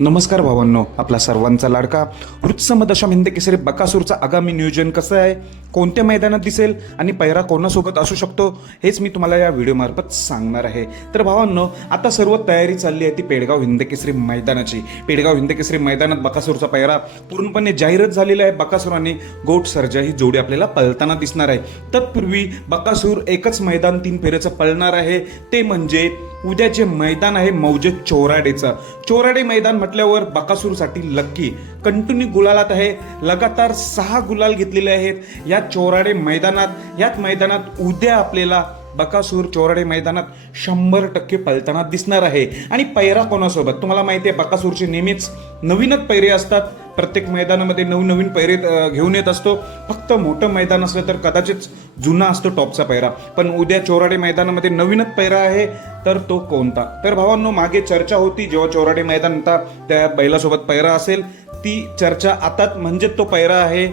नमस्कार भावांनो आपला सर्वांचा लाडका. वृत्सम दशम हिंद केसरी बकासूरचं आगामी नियोजन कसं आहे? कोणत्या मैदानात दिसेल? आणि पैरा कोणासोबत असू शकतो? हेच मी तुम्हाला या व्हिडिओमार्फत सांगणार आहे. तर भावांनो आता सर्व तयारी चालली आहे ती पेडगाव हिंद केसरी मैदानाची. पेडगाव हिंद केसरी मैदानात बकासूरचा पैरा पूर्णपणे जाहीरच झालेला आहे बकासूर आणि गोट सर्जा. ही जोडी आपल्याला पळताना दिसणार आहे. तत्पूर्वी बकासूर एकच मैदान तीन फेऱ्याचं पळणार आहे. ते म्हणजे उद्याचे मैदान आहे मौजे चोराडेचं. चोराडे मैदान म्हटल्यावर बकासूरसाठी लक्की कंटिन्यू गुलालात आहे. लगातार सहा गुलाल घेतलेले आहेत. या चोराडे मैदानात याच मैदानात उद्या आपल्याला बकासूर चोराडे मैदानात शंभर टक्के पलताना दिसणार आहे. आणि पैरा कोणासोबत? तुम्हाला माहिती आहे बकासूरचे नेहमीच नवीनच पैरे असतात. प्रत्येक मैदानामध्ये नवनवीन पैरे घेऊन येत असतो. फक्त मोठं मैदान असलं तर कदाचित जुना असतो टॉपचा पैरा. पण उद्या चोराडे मैदानामध्ये नवीनच पैरा आहे तर तो कोणता? तर भावांनो मागे चर्चा होती जेव्हा चोराडे मैदान आता त्या बैलासोबत पैरा असेल. ती चर्चा आता म्हणजे तो पैरा आहे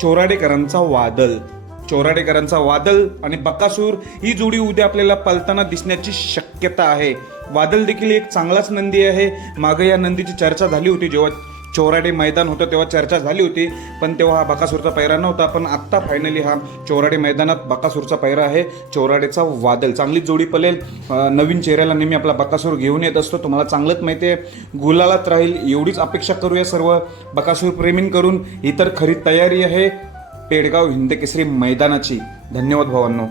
चोराडेकरांचा वादल चोराडेकरांचा वादल आणि बकासूर ही जोडी उद्या आपल्याला पलताना दिसण्याची शक्यता आहे. वादल देखील एक चांगलाच नंदी आहे. मागे या नंदीची चर्चा झाली होती जेव्हा चोराडे मैदान होतं तेव्हा चर्चा झाली होती पण तेव्हा हा बकासूरचा पैरा नव्हता. पण आत्ता फायनली हा चोराडे मैदानात बकासूरचा पैरा आहे. चोराडेचा वादल चांगली जोडी पलेल. नवीन चेहऱ्याला नेहमी आपला बकासूर घेऊन येत असतो. तुम्हाला चांगलंच माहिती आहे. गुलालात राहील एवढीच अपेक्षा करूया सर्व बकासूर प्रेमींकडून ही तर खरी तयारी आहे. पेडगाव हिंदकेसरी मैदानाची. धन्यवाद भावांनो.